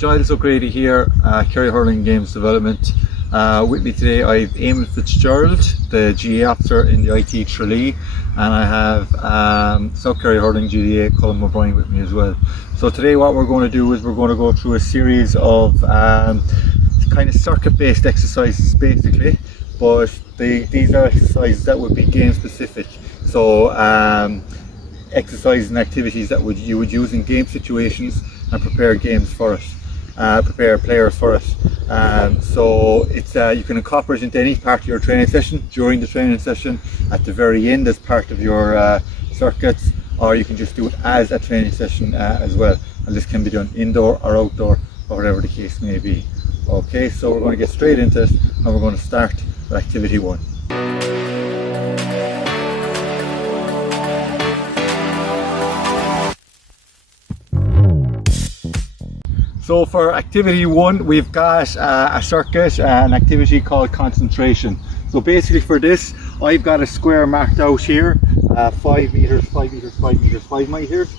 Giles O'Grady here, Kerry Hurling Games Development. With me today I have Eamon Fitzgerald, the GA officer in the IT Tralee, and I have South Kerry Hurling GDA Colin O'Brien with me as well. So today what we're going to do is we're going to go through a series of kind of circuit based exercises basically, but these are exercises that would be game specific. So exercises and activities that you would use in game situations and prepare games for us. Prepare players for it. So it's you can incorporate it into any part of your training session, during the training session, at the very end as part of your circuits, or you can just do it as a training session as well. And this can be done indoor or outdoor, or whatever the case may be. Okay, so we're going to get straight into it, and we're going to start with activity 1. So for activity 1, we've got a circuit, an activity called concentration. So basically for this, I've got a square marked out here, 5 meters, 5 meters, 5 meters, 5 meters.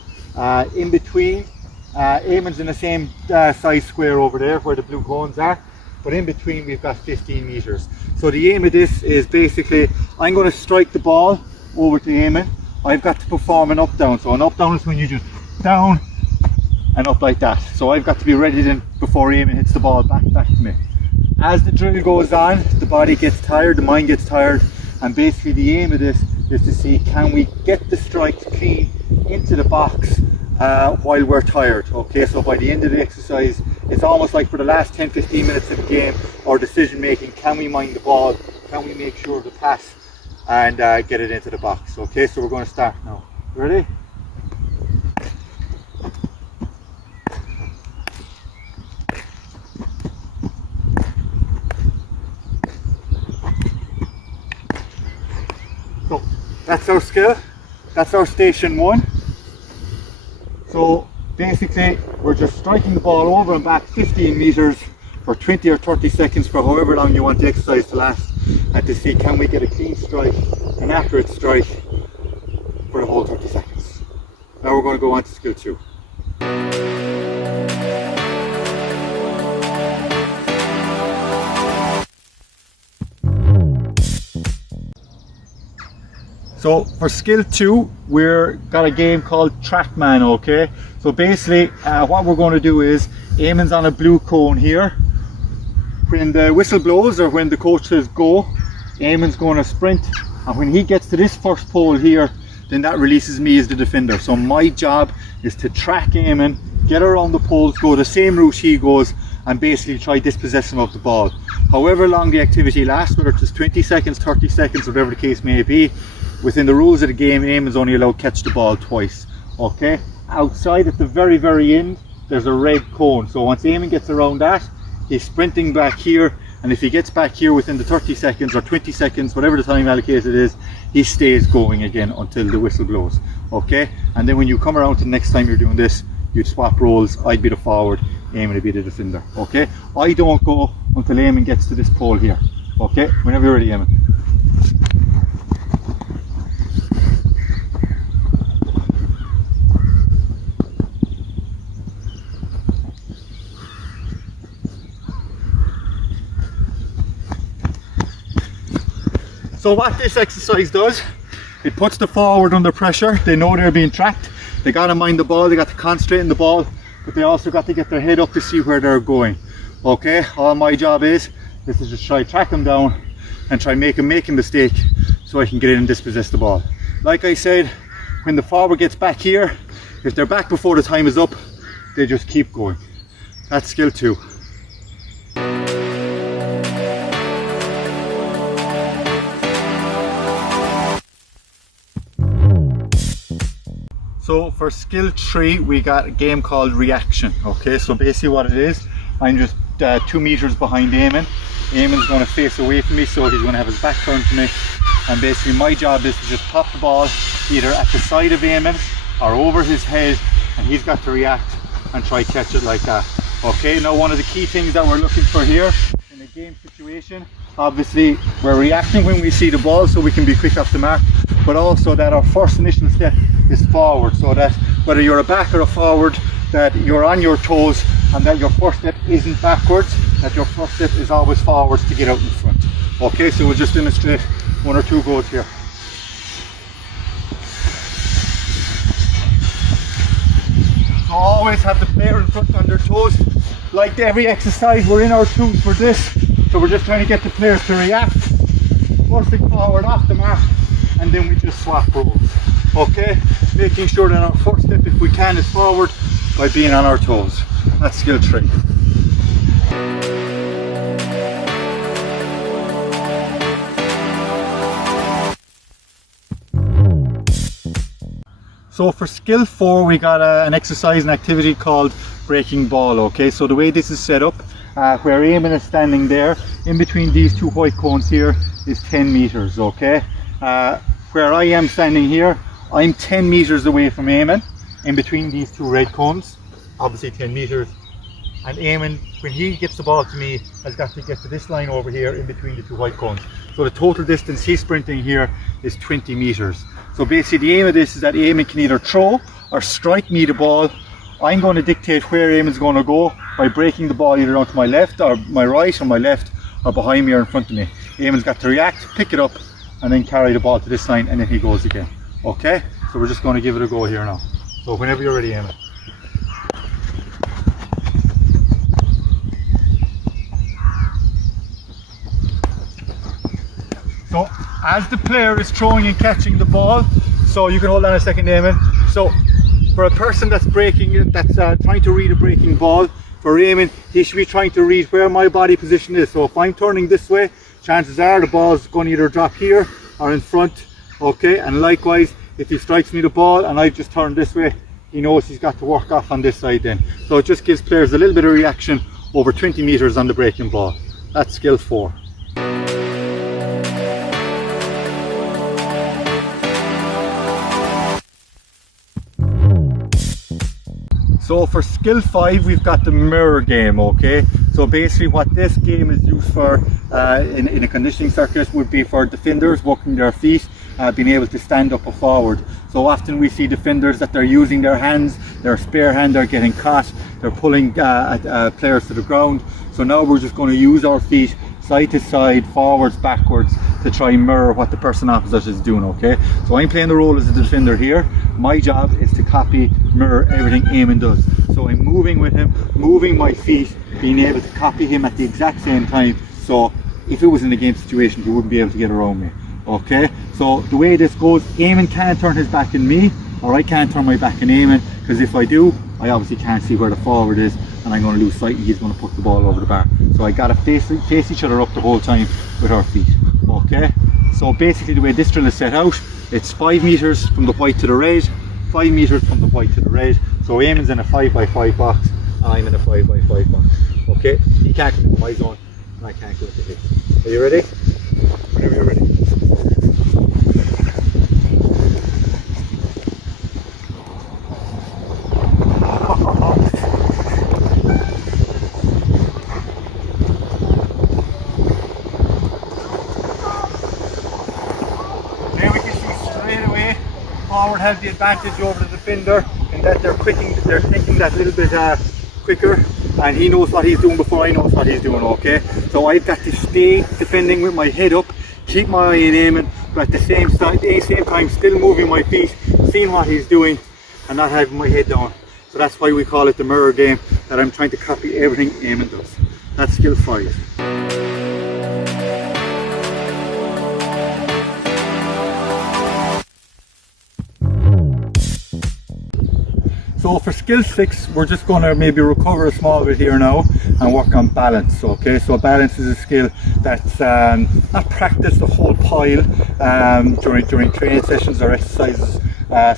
In between, Eamon's in the same size square over there where the blue cones are, but in between we've got 15 meters. So the aim of this is basically, I'm going to strike the ball over to Eamon. I've got to perform an up down. So an up down is when you just down and up like that. So I've got to be ready then before Eamon hits the ball back to me. As the drill goes on, the body gets tired, the mind gets tired, and basically the aim of this is to see, can we get the strikes clean into the box while we're tired. Okay, so by the end of the exercise, it's almost like for the last 10-15 minutes of the game, or decision making, can we mind the ball, can we make sure to pass and get it into the box. Okay, so we're going to start now. Ready? So that's our skill, that's our station 1. So basically we're just striking the ball over and back 15 meters for 20 or 30 seconds, for however long you want the exercise to last, and to see, can we get a clean strike, an accurate strike for the whole 30 seconds. Now we're going to go on to skill 2. So for skill 2, we've got a game called Trackman, okay? So basically what we're going to do is, Eamon's on a blue cone here. When the whistle blows, or when the coach says go, Eamon's going to sprint, and when he gets to this first pole here, then that releases me as the defender. So my job is to track Eamon, get around the poles, go the same route he goes, and basically try dispossess him of the ball. However long the activity lasts, whether it's 20 seconds, 30 seconds, whatever the case may be, within the rules of the game, Eamon's only allowed to catch the ball twice. Okay, outside at the very end, there's a red cone. So once Eamon gets around that, he's sprinting back here, and if he gets back here within the 30 seconds or 20 seconds, whatever the time allocated is, he stays going again until the whistle blows. Okay, and then when you come around to the next time you're doing this, you'd swap roles. I'd be the forward, Eamon would be the defender. Okay, I don't go until Eamon gets to this pole here. Okay, whenever you're ready, Eamon. So what this exercise does, it puts the forward under pressure. They know they're being tracked. They got to mind the ball, they got to concentrate on the ball, but they also got to get their head up to see where they're going. Okay, all my job is to just try track them down and try make a mistake so I can get in and dispossess the ball. Like I said, when the forward gets back here, if they're back before the time is up, they just keep going. That's skill 2. So for skill 3, we got a game called reaction. Okay, so basically what it is, I'm just 2 meters behind Eamon. Eamon's going to face away from me, so he's going to have his back turned to me, and basically my job is to just pop the ball either at the side of Eamon or over his head, and he's got to react and try catch it like that. Okay, now one of the key things that we're looking for here in a game situation, obviously we're reacting when we see the ball so we can be quick off the mark, but also that our first initial step is forward, so that whether you're a back or a forward, that you're on your toes and that your first step isn't backwards, that your first step is always forwards to get out in front. Okay, so we'll just demonstrate 1 or 2 goes here. So always have the player in front on their toes. Like every exercise, we're in our twos for this, so we're just trying to get the players to react. First thing forward off the mat, and then we just swap roles. Okay, making sure that our first step, if we can, is forward by being on our toes. That's skill 3. So for skill 4, we got an exercise, an activity called breaking ball. Okay, so the way this is set up, where Eamon is standing there, in between these 2 white cones here is 10 meters. Okay, where I am standing here, I'm 10 meters away from Eamon, in between these 2 red cones, obviously 10 meters. And Eamon, when he gets the ball to me, has got to get to this line over here in between the 2 white cones. So the total distance he's sprinting here is 20 meters. So basically the aim of this is that Eamon can either throw or strike me the ball. I'm going to dictate where Eamon's going to go by breaking the ball either onto my left or my right or my left or behind me or in front of me. Eamon's got to react, pick it up, and then carry the ball to this line, and then he goes again. Okay, so we're just going to give it a go here now. So whenever you're ready, Eamon. So as the player is throwing and catching the ball, so you can hold on a second, Eamon. So for a person that's trying to read a breaking ball, for Eamon, he should be trying to read where my body position is. So if I'm turning this way, chances are the ball's going to either drop here or in front. Okay, and likewise, if he strikes me the ball and I just turn this way, he knows he's got to work off on this side then. So it just gives players a little bit of reaction over 20 meters on the breaking ball. That's skill 4. So for skill 5, we've got the mirror game. Okay, so basically what this game is used for in a conditioning circuit would be for defenders working their feet, being able to stand up or forward. So often we see defenders that they're using their hands, their spare hand, they're getting caught, they're pulling players to the ground. So now we're just going to use our feet side to side, forwards, backwards, to try and mirror what the person opposite is doing. Okay, so I'm playing the role as a defender here. My job is to copy, mirror everything Eamon does. So I'm moving with him, moving my feet, being able to copy him at the exact same time. So if it was in a game situation, he wouldn't be able to get around me. Okay, so the way this goes, Eamon can't turn his back on me, or I can't turn my back on Eamon, because if I do, I obviously can't see where the forward is, and I'm going to lose sight and he's going to put the ball over the bar. So I got to face each other up the whole time with our feet. Okay, so basically the way this drill is set out, it's 5 meters from the white to the red, 5 meters from the white to the red. So Eamon's in a 5x5 box and I'm in a 5x5 box. Okay, he can't come into my zone and I can't go into his. Are you ready? Whenever you're ready. Forward has the advantage over the defender in that they're thinking that little bit quicker, and he knows what he's doing before I know what he's doing. Okay, so I've got to stay defending with my head up, keep my eye on Eamon, but at the same time still moving my feet, seeing what he's doing and not having my head down. So that's why we call it the mirror game, that I'm trying to copy everything Eamon does. That's skill 5. So for skill 6, we're just going to maybe recover a small bit here now and work on balance. Okay, so balance is a skill that's not practiced a whole pile during training sessions or exercises.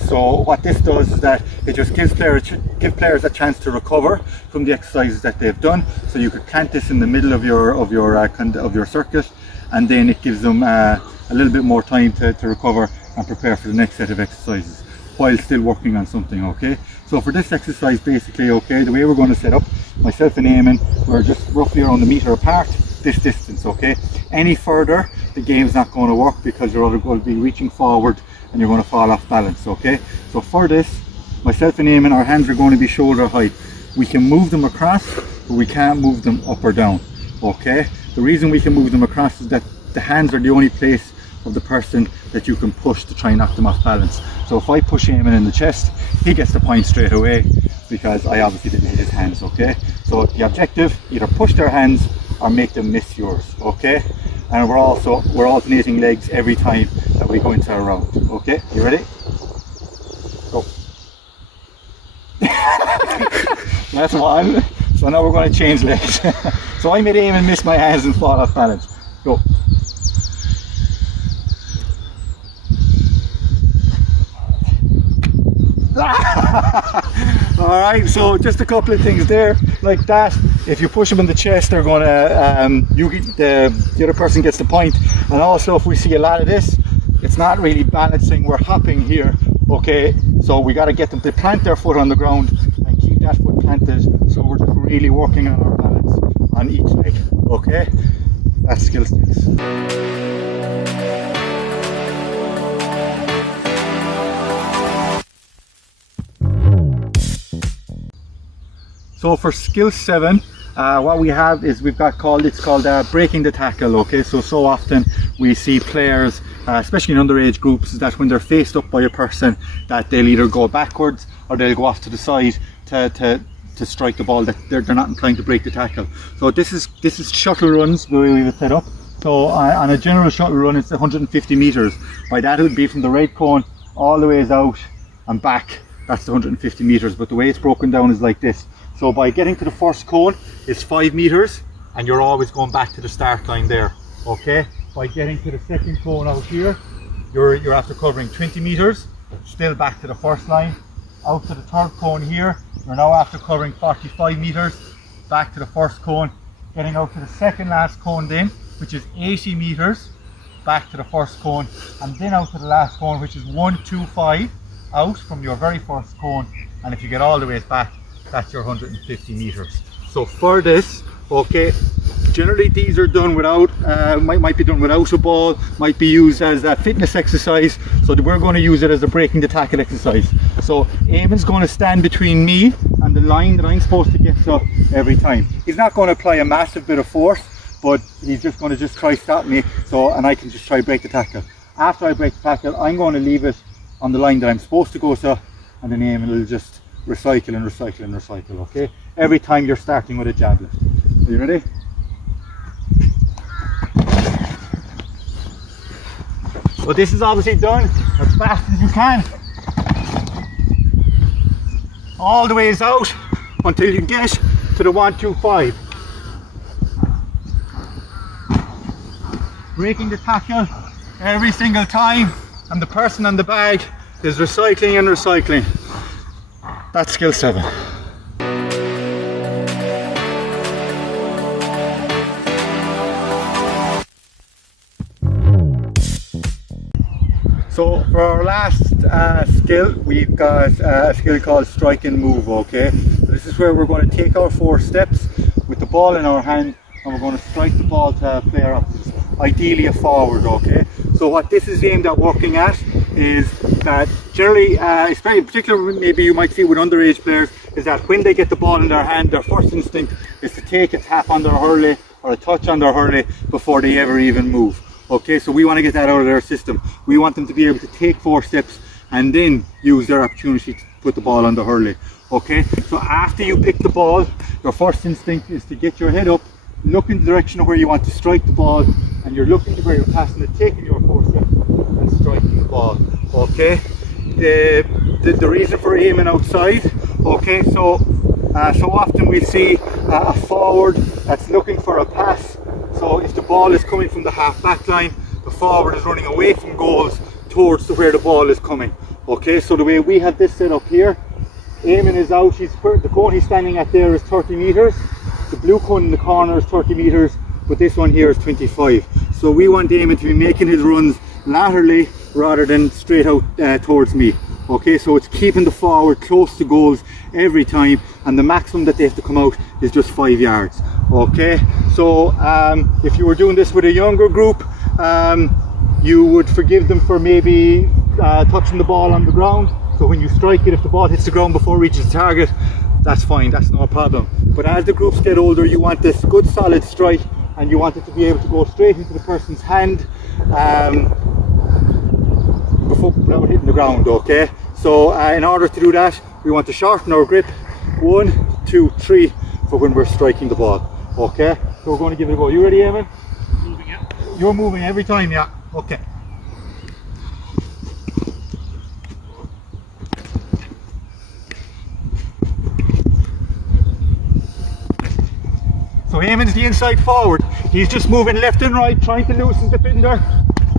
So what this does is that it just gives players a chance to recover from the exercises that they've done. So you could plant this in the middle of your circuit, and then it gives them a little bit more time to recover and prepare for the next set of exercises while still working on something. Okay, so for this exercise, basically, okay, the way we're going to set up, myself and Eamon, we're just roughly around a meter apart, this distance. Okay, any further the game's not going to work because you're either going to be reaching forward and you're going to fall off balance. Okay, so for this, myself and Eamon, our hands are going to be shoulder height. we can move them across, but we can't move them up or down. Okay, the reason we can move them across is that the hands are the only place of the person that you can push to try and knock them off balance. So if I push Eamon in the chest, he gets the point straight away because I obviously didn't hit his hands. Okay, so the objective, either push their hands or make them miss yours. Okay, and we're alternating legs every time that we go into a round. Okay, you ready? Go. That's one. So now we're going to change legs. So I made Eamon miss my hands and fall off balance. Go. Alright, so just a couple of things there, like that. If you push them in the chest, they're going to, the other person gets the point. And also, if we see a lot of this, it's not really balancing, we're hopping here. Okay, so we got to get them to plant their foot on the ground and keep that foot planted. So we're just really working on our balance on each leg. Okay, that's skill 6. So for skill 7, what we have is it's called breaking the tackle. Okay, so often we see players, especially in underage groups, is that when they're faced up by a person, that they'll either go backwards or they'll go off to the side to strike the ball. That they're not inclined to break the tackle. So this is shuttle runs the way we would set up. So on a general shuttle run, it's 150 meters. By that, it would be from the red cone all the ways out and back. That's the 150 meters. But the way it's broken down is like this. So by getting to the first cone, it's 5 meters, and you're always going back to the start line there. Okay. By getting to the second cone out here, you're after covering 20 meters, still back to the first line. Out to the third cone here, you're now after covering 45 meters, back to the first cone. Getting out to the second last cone then, which is 80 meters, back to the first cone, and then out to the last cone, which is 125, out from your very first cone. And if you get all the way back, that's your 150 meters. So for this, okay, generally these are done without, might be done without a ball, might be used as a fitness exercise. So we're going to use it as a breaking the tackle exercise. So Eamon's going to stand between me and the line that I'm supposed to get to every time. He's not going to apply a massive bit of force, but he's just going to try stop me, and I can just try break the tackle. After I break the tackle, I'm going to leave it on the line that I'm supposed to go to, and then Eamon will just recycle and recycle and recycle. Okay, every time you're starting with a jab lift. Are you ready? So this is obviously done as fast as you can, all the ways out until you get to the 125. Breaking the tackle every single time, and the person on the bag is recycling and recycling. That's skill 7. So for our last skill, we've got a skill called strike and move. Okay, so this is where we're going to take our 4 steps with the ball in our hand, and we're going to strike the ball to a player opposite, ideally a forward. Okay, so what this is aimed at working at is that generally, especially particularly maybe you might see with underage players, is that when they get the ball in their hand, their first instinct is to take a tap on their hurley or a touch on their hurley before they ever even move. Okay, so we want to get that out of their system. We want them to be able to take 4 steps and then use their opportunity to put the ball on the hurley. Okay, so after you pick the ball, your first instinct is to get your head up, look in the direction of where you want to strike the ball, and you're looking to where you're passing it, taking your 4 steps and striking the ball. Okay, the reason for aiming outside, okay, so often we see a forward that's looking for a pass. So if the ball is coming from the half back line, the forward is running away from goals towards where the ball is coming. Okay, so the way we have this set up here, Eamon is out, the cone he's standing at there is 30 meters, the blue cone in the corner is 30 meters, but this one here is 25. So we want Eamon to be making his runs laterally rather than straight out towards me. Okay, so it's keeping the forward close to goals every time, and the maximum that they have to come out is just 5 yards. Okay, so if you were doing this with a younger group, you would forgive them for maybe touching the ball on the ground. So when you strike it, if the ball hits the ground before it reaches the target, that's fine, that's no problem. But as the groups get older, you want this good solid strike, and you want it to be able to go straight into the person's hand without hitting the ground, okay? So in order to do that, we want to shorten our grip. 1, 2, 3 for when we're striking the ball, okay? So we're going to give it a go. You ready, Eamon? Moving, yeah. You're moving every time, yeah? Okay. So Eamon's the inside forward. He's just moving left and right, trying to loosen the finger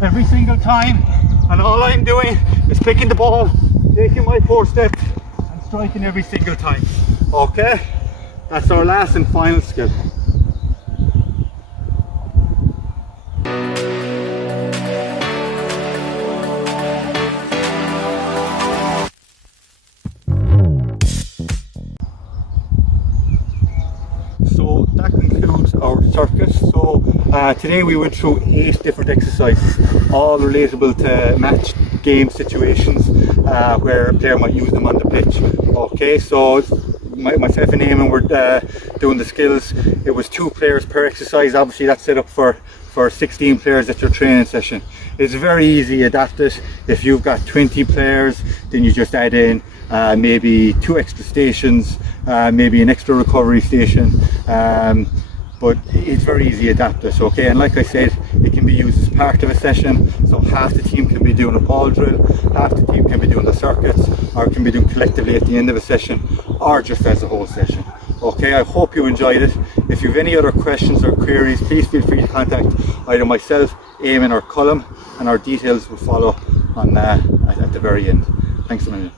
every single time. And all I'm doing is picking the ball, taking my 4 steps and striking every single time. Okay? That's our last and final skill. So that concludes our circuit. So today we went through 8 different exercises, all relatable to match game situations where a player might use them on the pitch. Okay, so myself and Eamon were doing the skills. It was 2 players per exercise. Obviously that's set up for 16 players at your training session. It's very easy to adapt it. If you've got 20 players, then you just add in maybe 2 extra stations, maybe an extra recovery station, but it's very easy to adapt this, okay? And like I said, it can be used as part of a session, so half the team can be doing a ball drill, half the team can be doing the circuits, or can be doing collectively at the end of a session, or just as a whole session. Okay, I hope you enjoyed it. If you have any other questions or queries, please feel free to contact either myself, Eamon or Colm, and our details will follow on at the very end. Thanks a million.